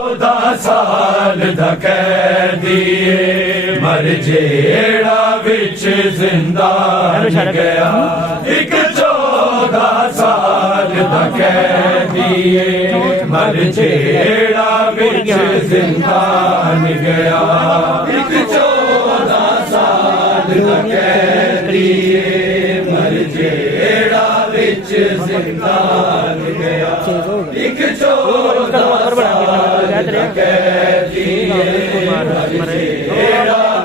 14 साल दा कैदीए मर जेड़ा विच जिंदान गया। एक 14 साल दा कैदीए मर जेड़ा विच जिंदान गया। एक 14 साल दा कैदीए मर जेड़ा विच जिंदान गया। एक 14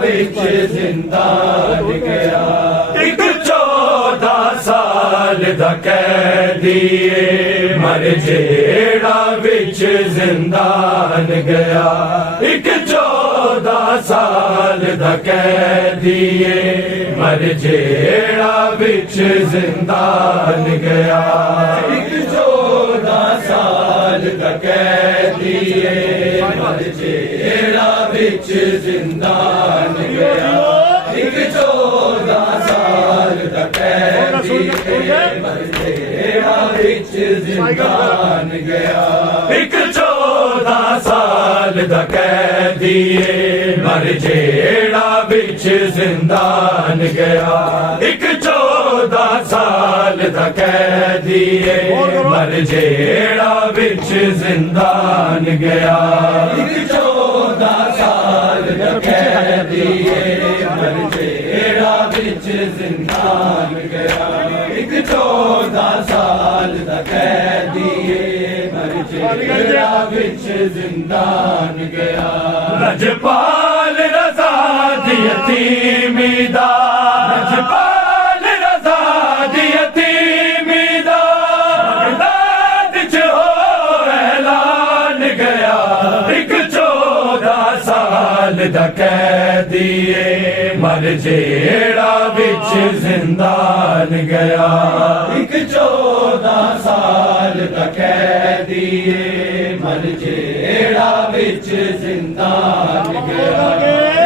विच जिंदान गया। एक 14 साल दा कैदीए मर जेड़ा विच जिंदान गया। एक 14 साल दा कैदीए मर जेड़ा विच जिंदान गया। एक 14 साल दा कैदीए मर जेड़ा विच जिंदान गया। एक 14 साल दा कैदीए मर जेड़ा विच जिंदान गया। एक 14 साल दा कैदीए मर जेड़ा विच जिंदान गया। एक 14 साल दा कैदीए मर जेड़ा विच जिंदान गया। एक 14 साल दा कैदीए मर जेड़ा विच जिंदान गया। एक 14 साल दा कैदीए मर जेड़ा विच जिंदान गया। लजपाल रज़ा दी यतीमी दा, लजपाल रज़ा दी यतीमी दा बगदाद च हो ऐलान गया। एक 14 साल दा कैदीए मर जेड़ा विच जिंदान गया। एक 14 साल दा कैदीए मर जेड़ा विच जिंदान गया।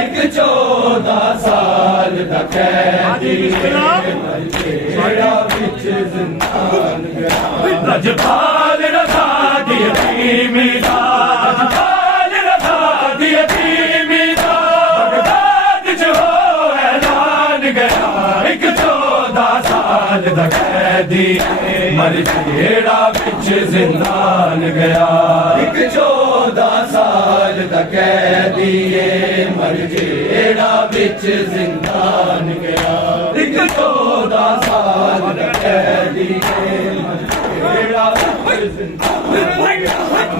एक 14 साल दा कैदीए मर जेड़ा विच जिंदान गया। लजपाल रज़ा दी यतीमी दा, लजपाल रज़ा दी यतीमी दा बगदाद च हो ऐलान गया। एक 14 साल दा कैदीए मर जेड़ा विच जिंदान गया। एक 14 साल दा कैदीए मर जेड़ा विच जिंदान गया। एक 14 साल दा कैदीए मर जेड़ा विच जिंदान गया।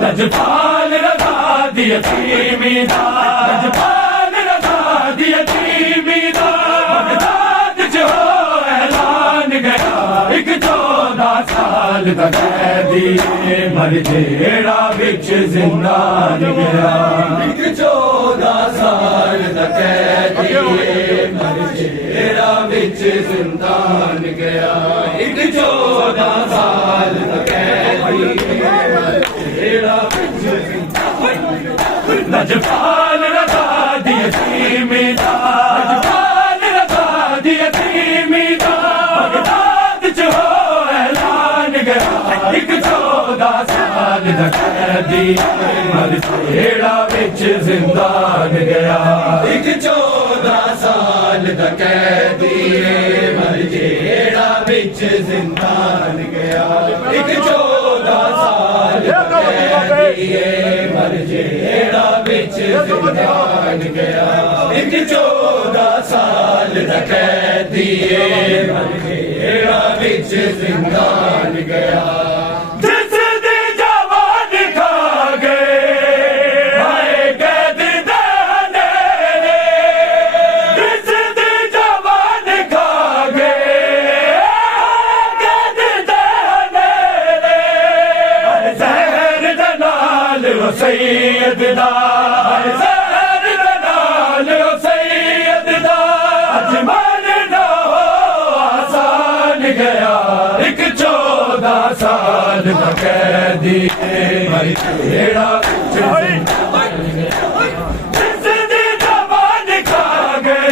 लजपाल रज़ा दी यतीमी दा, लजपाल रज़ा दी यतीमी दा बगदाद च हो ऐलान गया। एक 14 साल दा कैदीए मर जेड़ा विच जिंदान गया। एक 14 साल दा कैदीए मर जेड़ा विच जिंदान गया। एक 14 साल दा कैदीए मर जेड़ा विच जिंदान गया। लजपाल रज़ा दी यतीमी दा, लजपाल रज़ा दी यतीमी दा बगदाद च हो ऐलान गया। एक 14 साल दा कैदीए मर जेड़ा विच जिंदान गया। एक 14 साल दा कैदीए मर जेड़ा विच जिंदान गया। एक 14 साल दा कैदीए मर जेड़ा विच जिंदान गया। एक 14 साल दा कैदीए मर जेड़ा विच जिंदान गया। जिस दी जवान खा गए हाय कैद दे अंधेरे, जिस दी जवान खा गए कैद दे अंधेरे। ज़हर दे नाल ओ सैयद दा, ज़हर दे नाल ओ सैयद दा अज मरना हो आसान गया। एक 14 साल दा कैदीए मर जेड़ा विच जिंदान गया। जिस दी जवान खा गए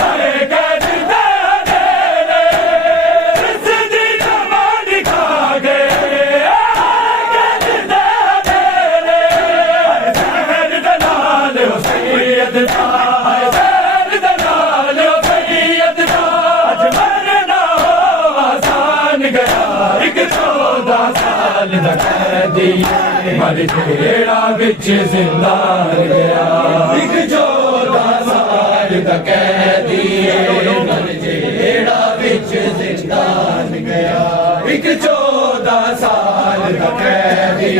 हाय कैद दे अंधेरे, जिस दी जवान खा गए कैद दे अंधेरे। दिए मर जेड़ा विच जिंदान गया। एक 14 साल दा कैदी मर जेड़ा विच जिंदान गया। एक 14 साल दा कैदी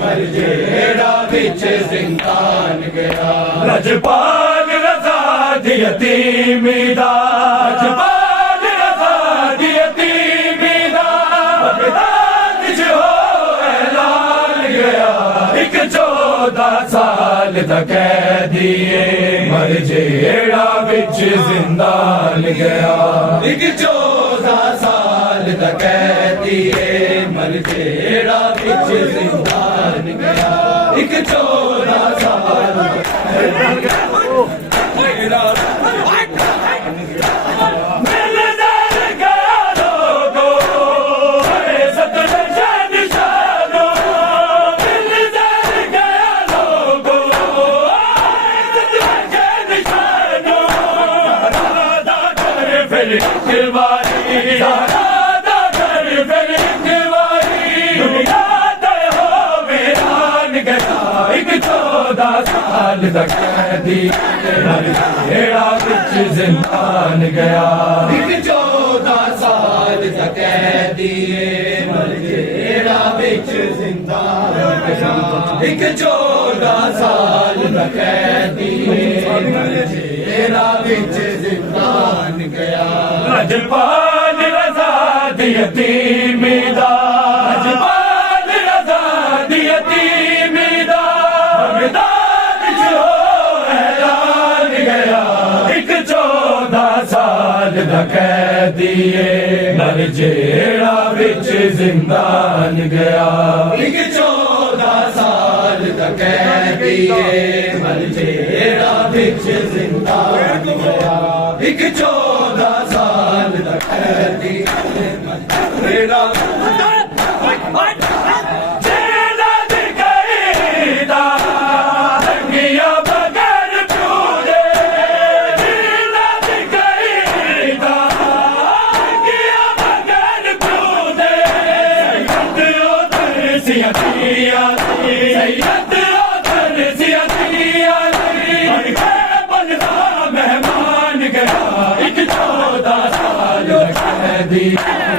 मर जेड़ा विच जिंदान गया। लजपाल रज़ा दी यतीमी दा लजपाल रज़ा दी यतीमी दा बगदाद च हो ऐलान गया। एक 14 साल दा कैदी मर जेड़ा विच जिंदान गया। एक 14 साल दा कैदी मर जेड़ा विच जिंदान गया। एक 14 साल एक 14 साल दा कैदी मर जेड़ा विच जिंदान गया। एक 14 साल दा कैदी मर जेड़ा विच जिंदान गया। एक 14 साल दा कैदी मर जेड़ा विच जिंदान गया। लजपाल रज़ा दी यतीमी दा लजपाल रज़ा दी यतीमी दा बगदाद च हो ऐलान गया। एक 14 साल दा कैदी मर जेड़ा विच जिंदान गया। एक 14 साल दा कैदी मर जेड़ा विच जिंदान गया। एक 14 साल दा कैदी मर जेड़ा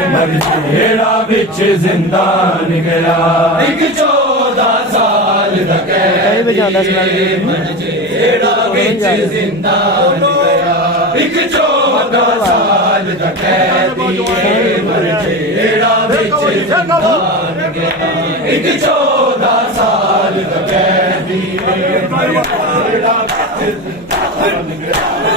मर जेड़ा विच जिंदान गया। एक 14 साल दा कैदी मर जेड़ा विच जिंदान गया। एक 14 साल दा कैदी मर जेड़ा विच जिंदान गया। एक 14 साल दा कैदी मर जेड़ा विच जिंदान गया।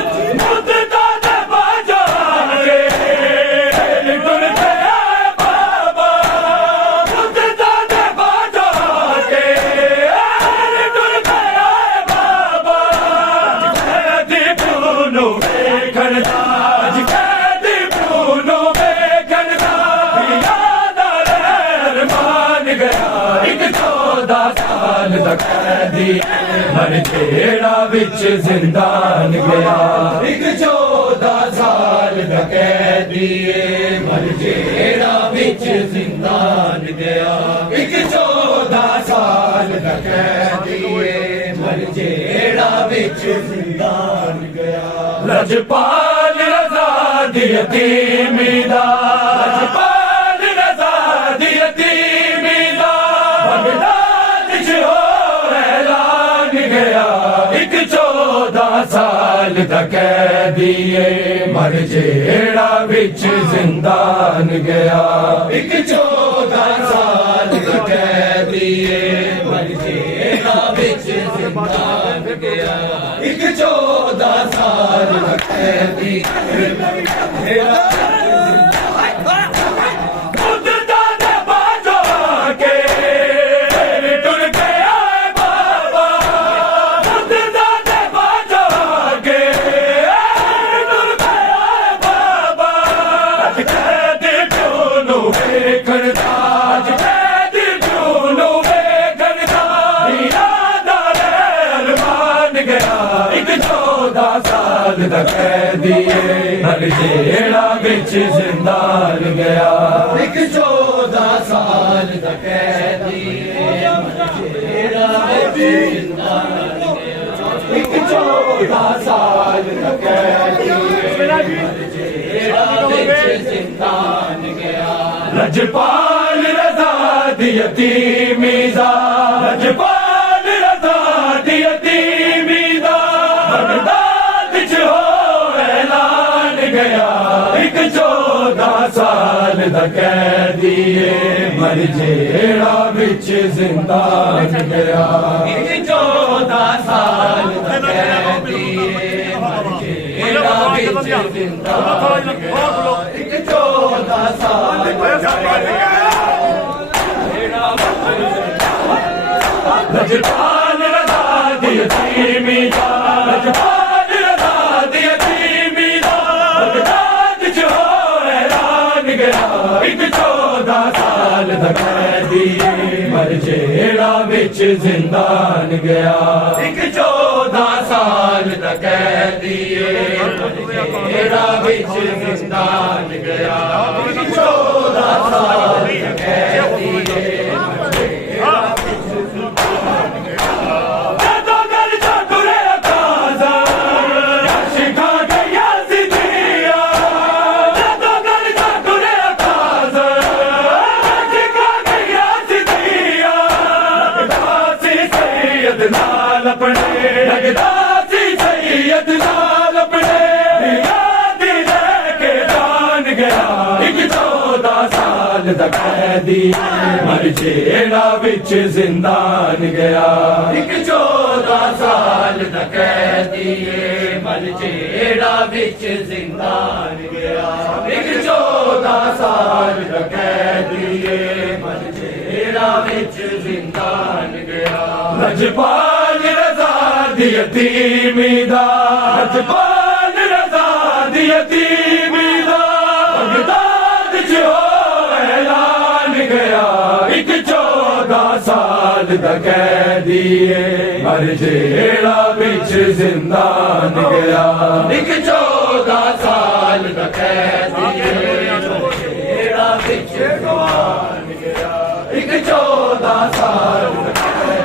मर जेड़ा विच जिंदान गया। एक 14 साल दा कैदी मर जेड़ा विच जिंदान गया। एक 14 साल दा कैदी मर जेड़ा विच जिंदान गया। लजपाल रज़ा दी यतीमी दा लजपाल रज़ा दी यतीमी दा बगदाद च हो ऐलान गया। एक 14 साल दा कैदी मर जेड़ा विच जिंदान गया। एक 14 साल दा कैदी मर जेड़ा विच जिंदान गया। एक 14 साल दा कैदी एक एक 14 साल दा कैदी मर जेड़ा बिच जिंदान गया एक 14 साल दा कैदी मर जेड़ा बिच जिंदान गया एक 14 साल दा कैदी मर जेड़ा बिच जिंदान गया लजपाल रज़ा दी यतीमी दा लजपाल रज़ा दी यतीमी दा बगदाद च हो ऐलान गया एक 14 साल दा कैदी मर जेड़ा बिच जिंदान गया एक 14 साल दा कैदी मर जेड़ा बिच जिंदान गया एक 14 साल लजपाल रज़ा दी यतीमी दा लजपाल रज़ा दी यतीमी दा बगदाद च हो ऐलान गया एक 14 साल दा कैदी मर जेड़ा बिच जिंदान गया एक 14 साल दा कैदी मर जेड़ा बिच जिंदान गया एक 14 साल दा कैदी लगदा सी सैयद नाल अपने याद लेके जान गया एक 14 साल दा कैदी मर जेड़ा बिच जिंदान गया एक 14 साल दा कैदी मर जेड़ा बिच जिंदान गया एक 14 साल दा कैदी मर जेड़ा बिच जिंदान गया लजपाल रज़ा दी यतीमी दा लजपाल रज़ा दी यतीमी दा बगदाद च हो ऐलान गया एक 14 साल दा कैदी मर जेड़ा बिच जिंदान गया एक 14 साल दा कैदी मर जेड़ा बिच जिंदान गया एक 14 साल दा कैदी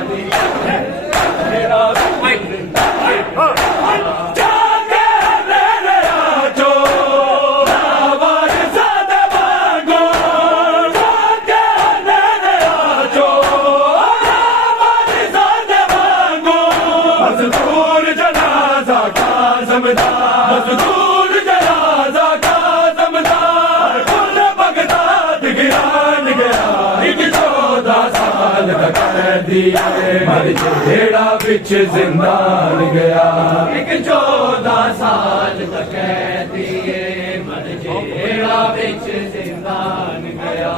मजदूर जनाजा का जमदार कुल बगदाद गिरान गया एक 14 साल दा कैदी मर जेड़ा बिच जिंदान गया एक 14 साल दा कैदी मर जेड़ा बिच जिंदान गया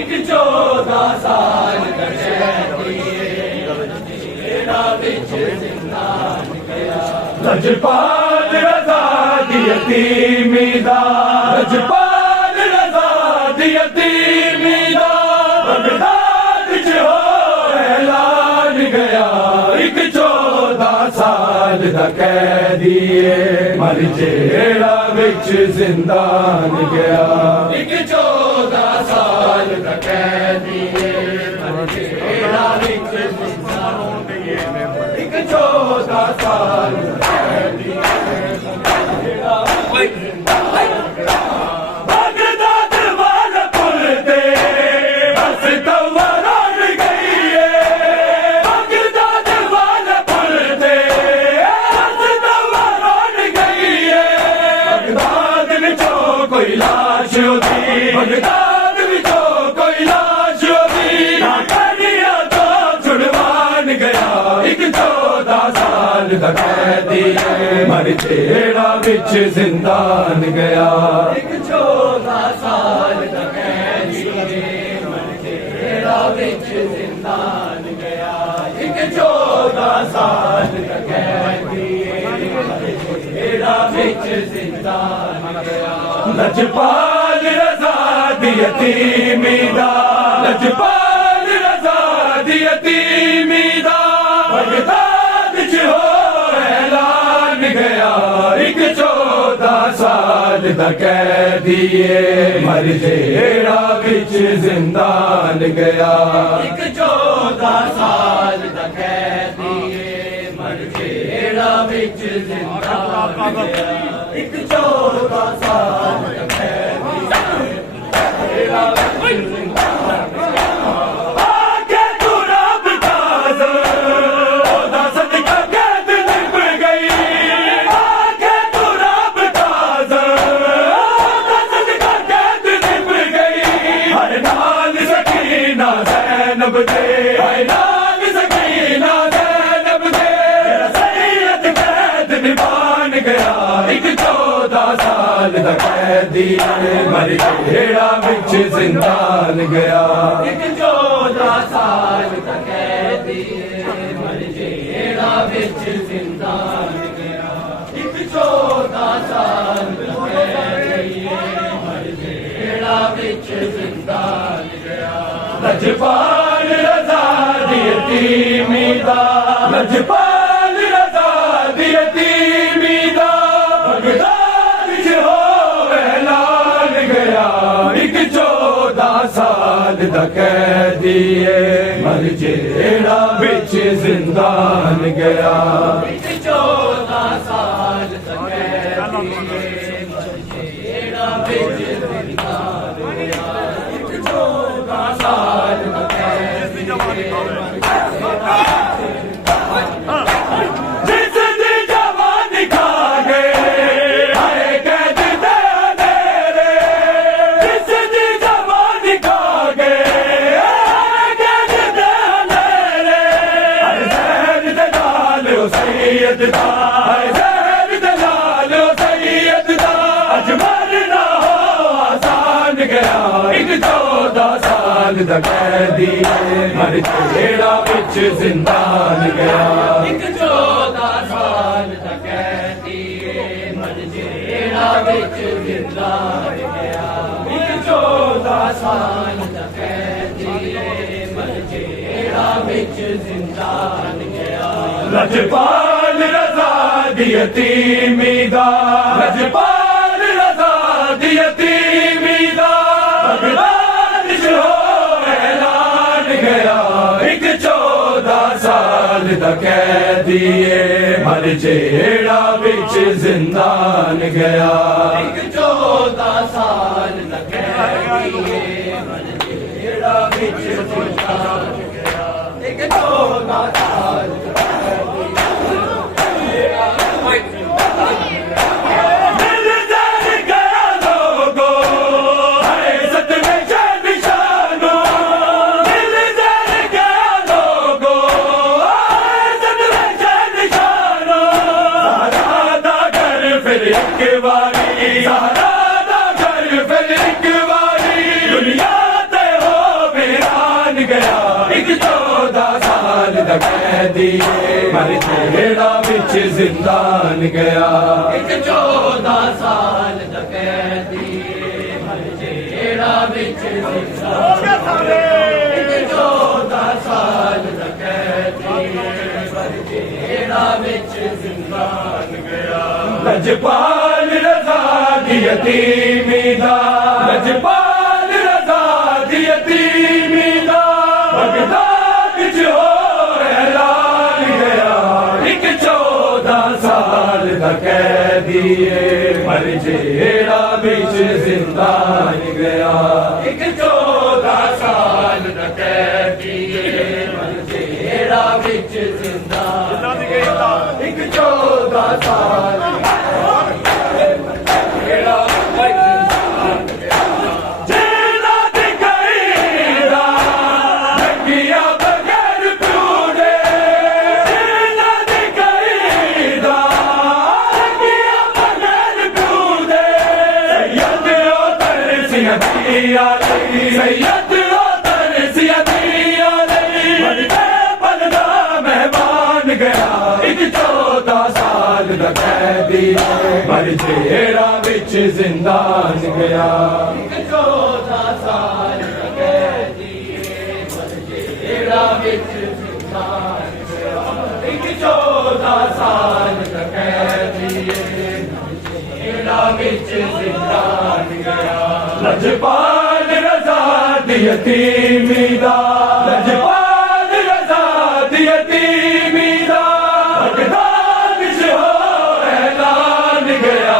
एक 14 साल दा कैदी मर जेड़ा बिच जिंदान गया लजपाल रज़ा दी यतीमी दा लजपाल रज़ा दी यतीमी दा बगदाद च हो ऐलान गया एक 14 साल दा कैदी मर जेड़ा बिच जिंदान गया एक 14 साल दा कैदी मर जेड़ा बिच जिंदान गया एक 14 साल बगदाद विचों कोई लाश होती ना करिया तो छुड़वान गया एक 14 साल दा कैदी मर जेड़ा बिच जिंदान गया एक 14 साल दा कैदी मर जेड़ा बिच जिंदान गया एक 14 साल दा कैदी मर जेड़ा बिच जिंदान गया लजपाल रज़ा दी यतीमी दा लजपाल रज़ा दी यतीमी दा बगदाद च हो ऐलान दा कैदीए मर जेड़ा बिच जिंदान गया। एक 14 साल दा कैदीए मर जेड़ा बिच जिंदान गया। एक 14 साल दा कैदीए जेड़ा बिच जिंदान गया। आगे तू रब ताज़ ओदा सदका कैद लिप गई। आगे तू रब ताज़ ओदा सदका कैद लिप गई। हर नाल सकीना ज़ैनब दे, हर नाल सकीना ज़ैनब दे सैयद कैद निभान गया। एक 14 साल दा कैदी मर जेड़ा बिच जिंदान गया। एक 14 साल दा कैदी मर जेड़ा बिच जिंदान गया। एक 14 साल दा कैदी मर जेड़ा बिच जिंदान गया। लजपाल रज़ा दी यतीमी दा, लजपाल रज़ा दी यतीमी दा बगदाद च हो ऐलान गया। एक 14 साल दा कैदीए मर जेड़ा बिच जिंदान गया। एक 14 साल दा कैदीए मर जेड़ा बिच जिंदान गया। एक 14 साल दा कैदीए जिस दी जवानी खा गए आए कैद दे अंधेरे। जिस दी जवानी खा गए आए कैद दे अंधेरे। हर ज़हर दे नाल ओ सैयद दा, हर ज़हर दे नाल ओ सैयद दा अज मरना हो आसान गया। एक 14 साल दा कैदी मर जेड़ा बिच जिंदान गया। एक 14 साल दा कैदी मर जेड़ा बिच जिंदान गया। एक 14 साल दा कैदी मर जेड़ा बिच जिंदान गया। लजपाल रज़ा दी यतीमी दा, लजपाल रज़ा दी यतीमी दा बगदाद च हो ऐलान गया। एक 14 साल दा कैदीए मर जेड़ा बिच जिंदान गया। एक 14 साल दा कैदीए मर जेड़ा बिच जिंदान गया। एक 14 साल दा दिल जल गया लोगों हाय सदमे चैन निशानो। दिल जल गया लोगों हाय सदमे चैन निशानो। सहारा दा घर फिर एक बारी, सहारा दा घर फिर एक बारी दुनिया ते हो वीरान गया। एक 14 साल दा कैदी मर जेड़ा बिच जिंदान गया। एक 14 साल दा कैदी मर जेड़ा बिच जिंदान गया। एक 14 साल दा कैदी मर जेड़ा बिच जिंदान गया। लजपाल रज़ा दी यतीमी दा, लजपाल रज़ा दी यतीमी दा बगदाद च हो ऐलान गया। एक 14 साल दा कैदीए मर जेड़ा बिच जिंदान गया। एक 14 साल दा कैदीए मर जेड़ा बिच जिंदान गया। एक 14 साल जेड़ा ते कईदा लगिया बगैर प्यूडे। जेड़ा ते कईदा लगिया बगैर प्यूडे। सैयद ओ तरसिया दिया लई, सैयद ओ तरसिया दिया लई बलदा बलदा मेहमान गया। एक 14 साल दा कैदी मर जेड़ा बिच जिंदान गया। एक 14 साल दा कैदी मर जेड़ा बिच जिंदान गया। एक 14 साल दा कैदी लजपाल रज़ा दी यतीमी दा लजपाल रज़ा दी यतीमी दा बगदाद च हो ऐलान गया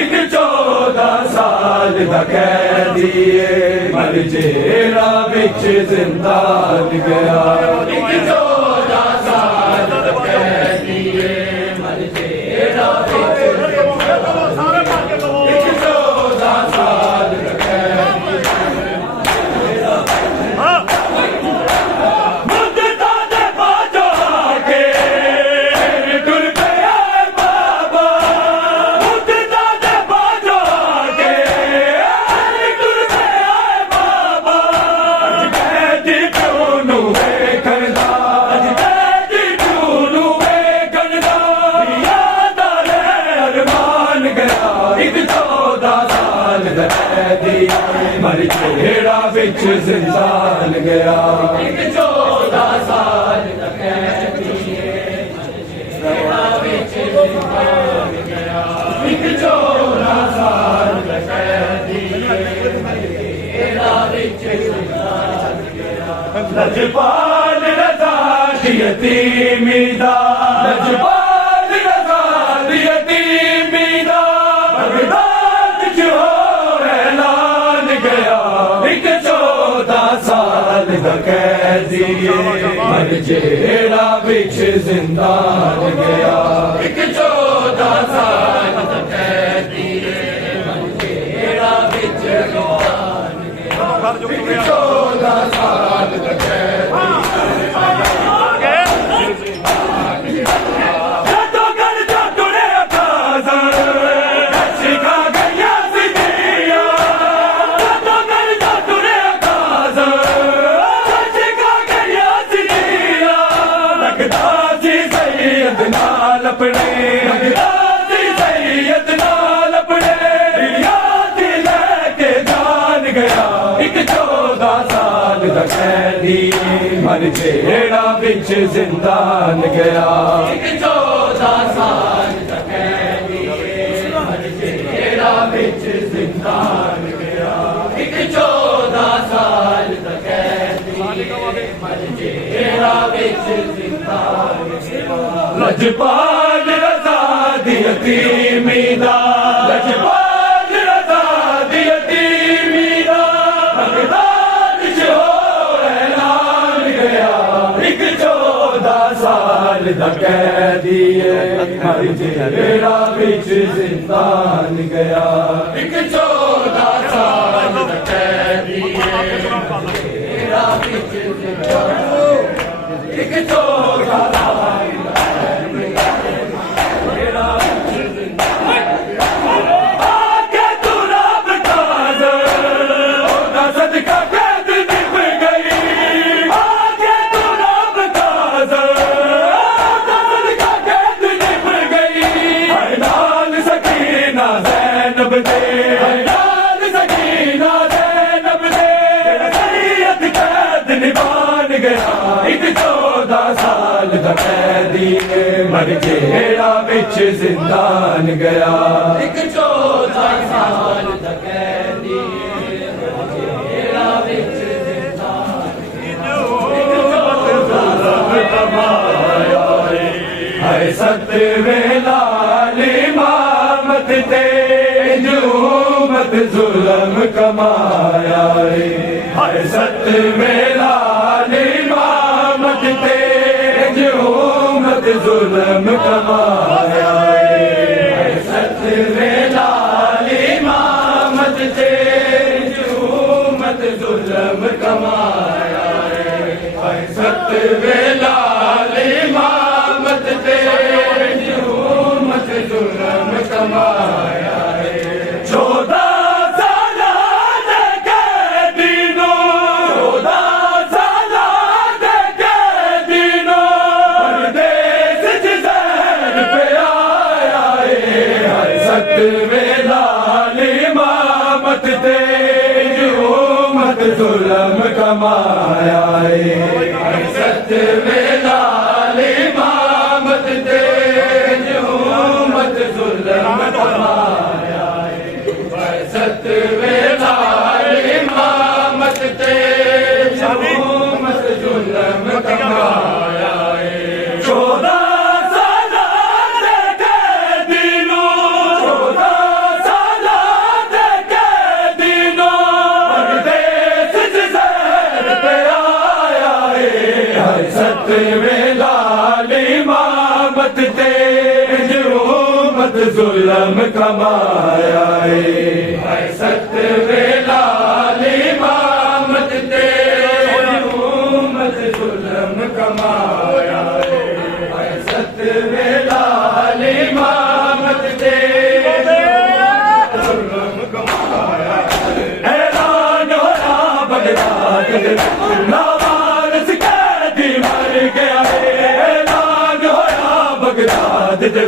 एक 14 साल दा कैदी मर जेला विच जिंदान गया एक 14 साल दा कैदी मर जेला विच मर जेड़ा विच जिंदान गया एक 14 साल दा कैदी जेड़ा विच जिंदान गया एक 14 साल दा कैदी जेड़ा विच जिंदान गया लजपाल रज़ा दी यतीमी दा लजपाल रज़ा दी यतीमी दा बगदाद च हो ऐलान गया एक 14 साल दा कैदी मर जेड़ा विच जिंदान गया एक 14 साल दा कैदी मर जेड़ा विच जिंदान गया एक 14 साल दा कैदी मर जेड़ा विच जिंदान गया एक 14 साल दा कैदी मर जेड़ा विच जिंदान गया एक 14 साल दा कैदी मर जेड़ा विच जिंदान गया लजपाल रज़ा दी यतीमी दा लजपाल रज़ा दी यतीमी दा बगदाद च हो ऐलान गया एक 14 साल दा कैदी मर जेड़ा विच जिंदान गया एक 14 साल दा कैदी जेड़ा विच जिंदान एक 14 साल एक 14 साल दा कैदी मर जेड़ा विच जिंदान गया एक 14 साल दा कैदी मर जेड़ा विच जिंदान है सतवें लाल इमामत ते जुमत जुल्म कमाया है सतवें लाल इमामत ते जुमत जुल्म कमाया है सतवें लाल इमामत ते जुमत जुल्म कमाया है सतवें लाल इमामत ते जुमत जुल्म कमाया है 14 साल दे कैदी नो 14 साल दे कैदी नो परदेस च ज़हर पे आया है सतवें लाल इमामत ते जुमत जुल्म कमाया है सतवें लाल इमामत ते जुमत जुल्म कमाया 14 सालां दे कैदी नूं 14 सालां दे कैदी नूं परदेस च ज़हर पिआया हाय सतवें लाल इमामत ते जुल्म जुल्म कमाया हाय सतवें लाल इमामत ते जुल्म जुल्म कमाया हाय सतवें लाल इमामत ते जुल्म कमाया ऐलान होया बगदाद दे लावारिस कैदी मर गया ऐलान होया बगदाद दे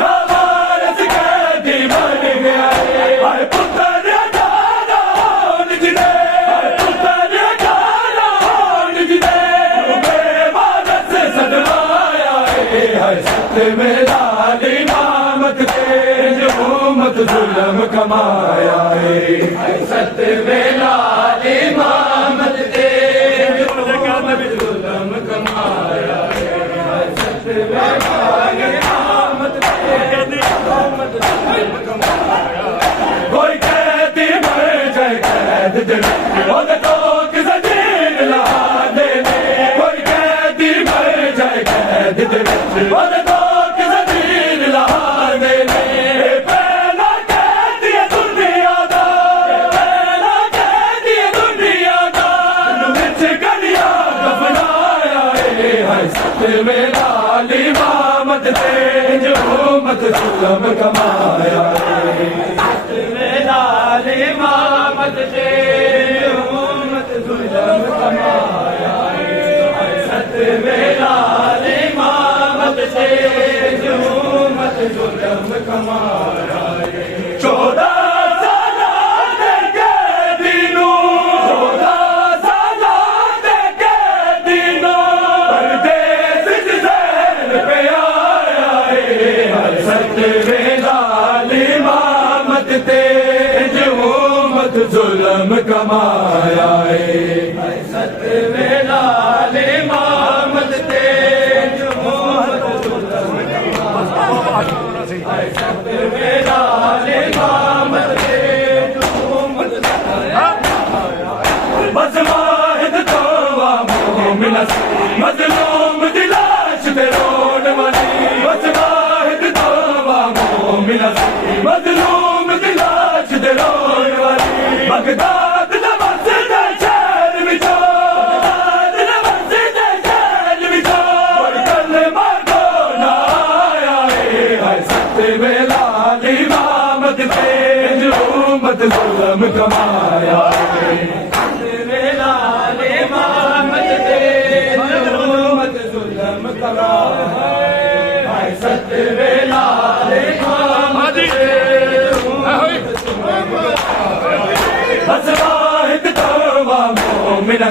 लावारिस कैदी मर गया हाय पुत्र जाना निजदे पुत्र जाना निजदे बेवारस सदवाया हाय सतवें लाल इमामत ते जुल्म जुल्म कमाया हाय सतवें लाल इमामत ते जुल्म जुल्म कमाया हाय सतवें लाल इमामत ते जुल्म जुल्म कमाया कोई कैदी मर जाए कैद दिल ओदे तो किसे जीन ला दे कोई कैदी मर जाए कैद दिल ओदे तो किसे जीन ला दे पहला कैदी दुनिया दा पहला कैदी दुनिया दा विच गलियां दफनाया हाय सतवें लाल इमामत ते जुल्म जुल्म कमाया सतवें लाल इमामत ते जुल्म जुल्म कमाया हाय सतवें लाल इमामत ते जुल्म जुल्म कमाया 14 सालां दे कैदी नूं 14 सालां दे कैदी नूं परदेस च ज़हर पिआया हाय सतवें लाल इमामत ते जुल्म जुल्म कमाया हाय सतवें लाल इमामत ते जुल्म जुल्म कमाया हाय सतवें लाल इमामत ते जुल्म बस वाहिद तौबा मोमिन मज़लूम दी लाश ते रोन वाली बस वाहिद तौबा मोमिन मज़लूम दी लाश ते रोन वाली बगदाद दा मस्जिद शहर विचों बगदाद दा मस्जिद शहर विचों कलमा को ना आया हाय सतवें लाल इमामत ते जुल्म जुल्म कमाया सतवें लाल इमामत ते जुल्म जुल्म कमाया हाय सतवें लाल इमामत ते बस वाहिद तौबा मोमिन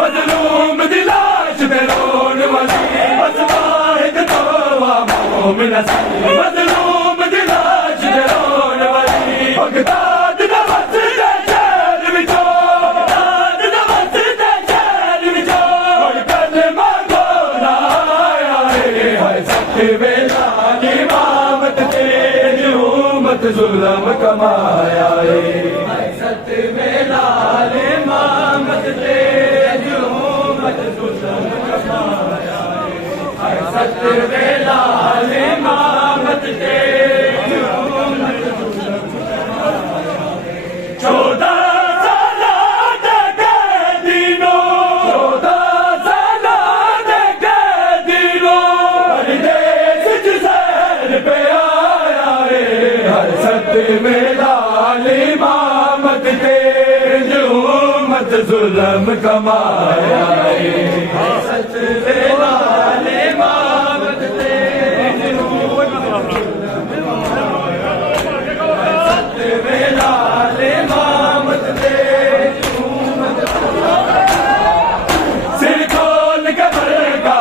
मज़लूम दी लाश ते रोन वाली बस वाहिद तौबा मोमिन मज़लूम दी लाश ते रोन वाली बगदाद दा मस्जिद शहर विचों बगदाद दा मस्जिद शहर विचों कलमा को ना आया हाय सतवें लाल इमामत ते जुल्म जुल्म कमाया हाय सतवें लाल इमामत ते जुल्म जुल्म कमाया हाय सतवें लाल इमामत ते जुल्म जुल्म कमाया 14 सालां दे कैदी नूं 14 सालां दे कैदी नूं परदेस च ज़हर पिआया हाय सतवें लाल इमामत ते जुल्म जुल्म कमाया हाय सतवें लाल इमामत ते जुल्म जुल्म कमाया हाय सतवें लाल इमामत ते जुल्म सिर खोल के बरगा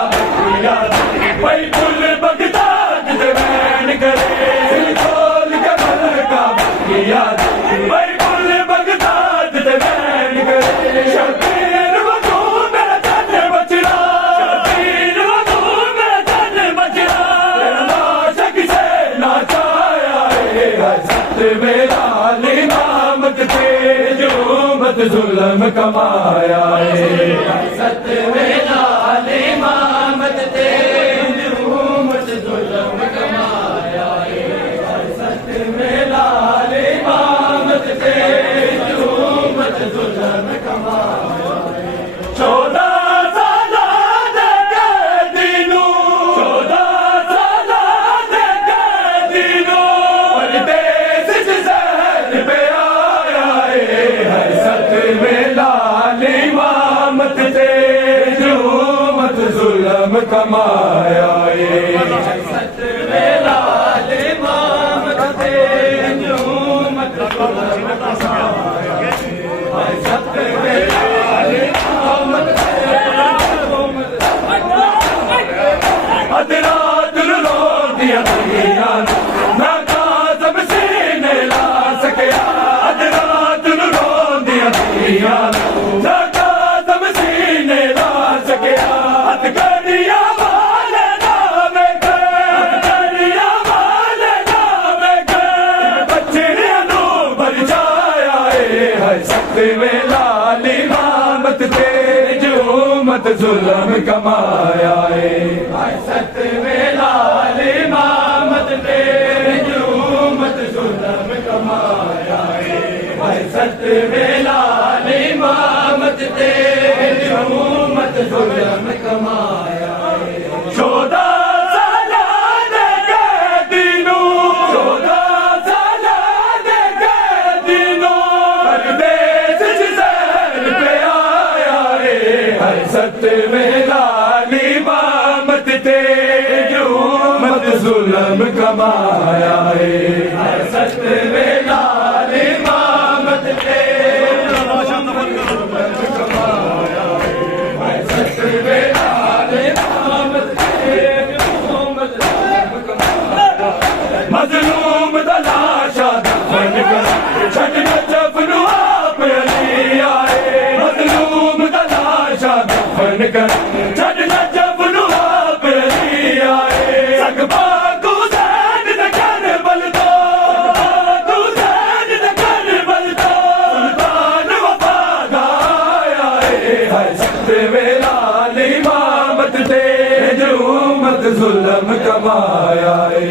भाई कुल बगदाद दे वैन करे सिर खोल के बरगा याद भाई कुल बगदाद दे वैन करे शबीर वजू मेरा जान बचड़ा सतवें लाल इमामत थे जो मत जुल्म कमाया है। सतवें लाल इमामत थे जो मत जुल्म कमाया है। सतवें लाल इमामत थे जो मत जुल्म कमाया है। 14 कमाया सतवें लाल इमामत थे जो मत जुल्म कमाया। सतवें लाल इमामत थे जो मत अदरात रो दिया दुनिया ना काज़म सीने ला सकिया। अदरात रो दिया दुनिया ना काज़म सीने ला सकिया। हथकड़िया वाले नाम हथकड़िया वाले नाम बच्चियां नू बरछाया है। सतवें लाल इमामत थे जो मत जुल्म कमाया है। सतवें लाल इमामत थे जो मत जुल्म कमाया है। सतवें लाल इमामत थे जो मत जुल्म कमाया है। 14 साल कैदीनू 14 साल कैदीनू परदेस जहर पे आया है। सतवें लाल इमामत थे जो मत जुल्म कमाया है। सतवें लाल इमामत थे सतवें लाल इमामत थे जो मत जुल्म कमाया। मजलूम दा लाशा दफन कर छड्ड जफनू आप अली आए। मजलूम दा लाशा दफन कर छड्ड जफनू आप अली आए। सकबा हुसैन दे करबल तो हुसैन दे करबल तो सुल्तान वफादार आए है। सतवें लाल इमामत थे जो मत जुल्म कमाया है।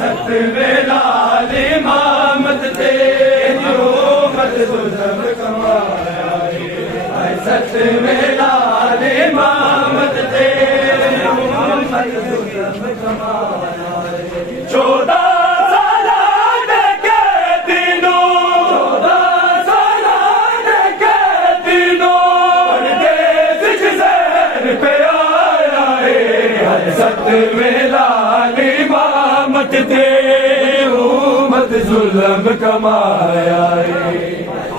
सतवें लाल इमामत थे जो मत जुल्म कमाया है। सतवें लाल इमामत थे जो मत जुल्म कमाया है। 14 साल कैदीनू 14 साल कैदीनू परदेस जहर पे आया है। सतवें लाल इमामत थे मत जुल्म कमाया है।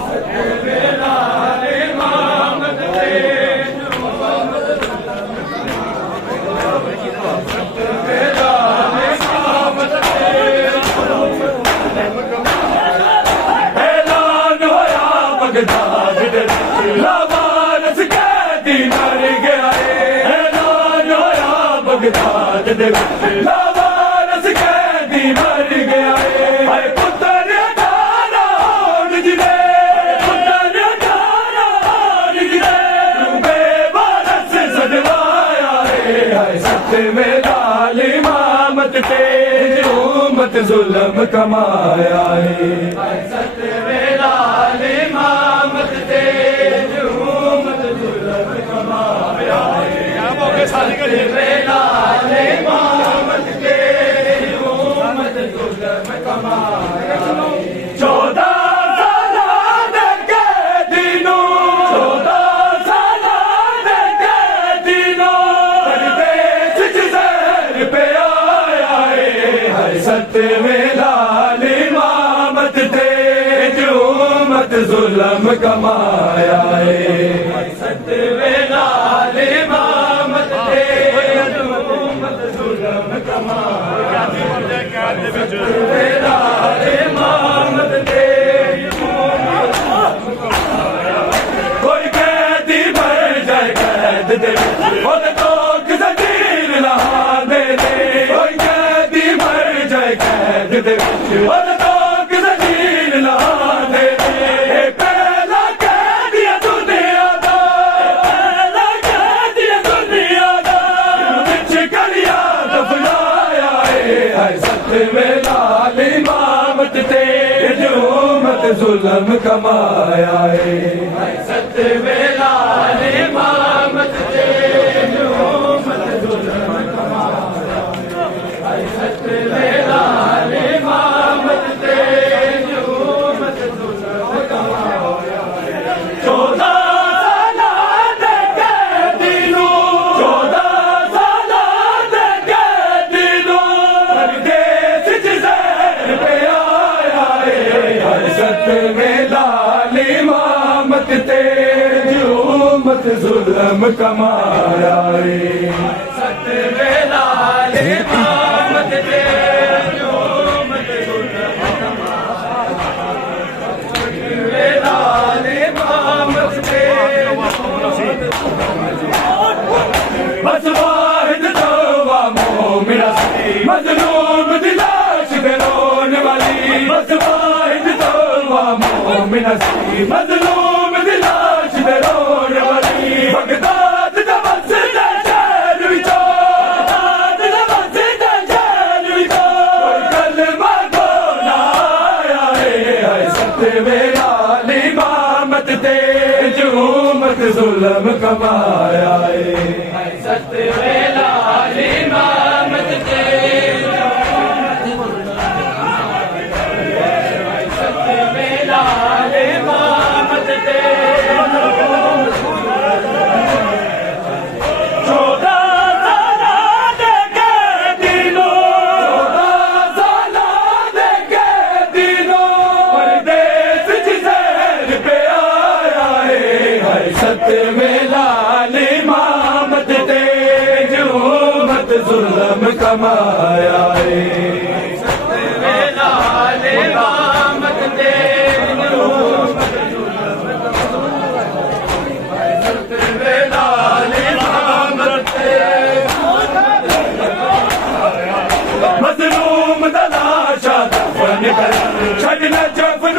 सतवें लाल इमामत थे जो मत सतवें लाल इमामत थे ऐलान होया बगदाद दे लावारस कैदी मर गया है। ऐलान होया बगदाद दे लावारस कैदी मर गया है। हाय पुत्र अठारा होण जिले पुत्र अठारा होण जिले बेवारस सजवाया है। हाय सतवें लाल इमामत थे जो मत जुल्म कमाया है। सतवें लाल इमामत थे जो मत जुल्म कमाया है। सतवें लाल इमामत थे जो मत जुल्म कमाया है। 14 साल कैदीनू 14 साल कैदीनू परदेस जहर पे आया है। सतवें लाल इमामत थे जो मत जुल्म कमाया है। सतवें लाल इमामत थे जो मत जुल्म कमाया है। सतवें लाल इमामत थे जो मत जुल्म कमाया है। कोई कैदी मर जाए कैद दे तो जंजीर लहा दे। कोई कैदी मर जाए कैद दे तो सतवे लाल इमामत ते उम्मत जुल्म कमाया है सतवे लाल इमामत ते उम्मत जुल्म कमाया है सतवे लाल इमामत ते उम्मत जुल्म कमाया है 14 साल दे कैदी नूं 14 साल दे कैदी नूं परदेस च ज़हर पे आया है सतवे लाल इमामत ते उम्मत जुल्म कमाया है सतवे लाल इमामत ते उम्मत जुल्म कमाया सतवे लाल इमामत ते बस वाहिद तौबा मोमिना मजलूम दी लाश पे रोने वाली बस वाहिद तौबा मोमिना मजलूम दी लाश पे रोने वाली बगदाद दा मस्जिद शहर विचों बगदाद दा मस्जिद शहर विचों कलमा को ना आया है सतवे लाल इमामत ते उम्मत जुल्म कमाया है सतवे लाल इमामत ते सतवे लाल इमामत ते 14 साल दे कैदी नूं 14 साल दे कैदी नूं परदेस च ज़हर पे आया है सतवे लाल इमामत ते उम्मत जुल्म कमाया है सतवे लाल इमामत ते उम्मत जुल्म कमाया है सतवे लाल इमामत ते मजलूम दा लाशा दफन कर छड्डना जफन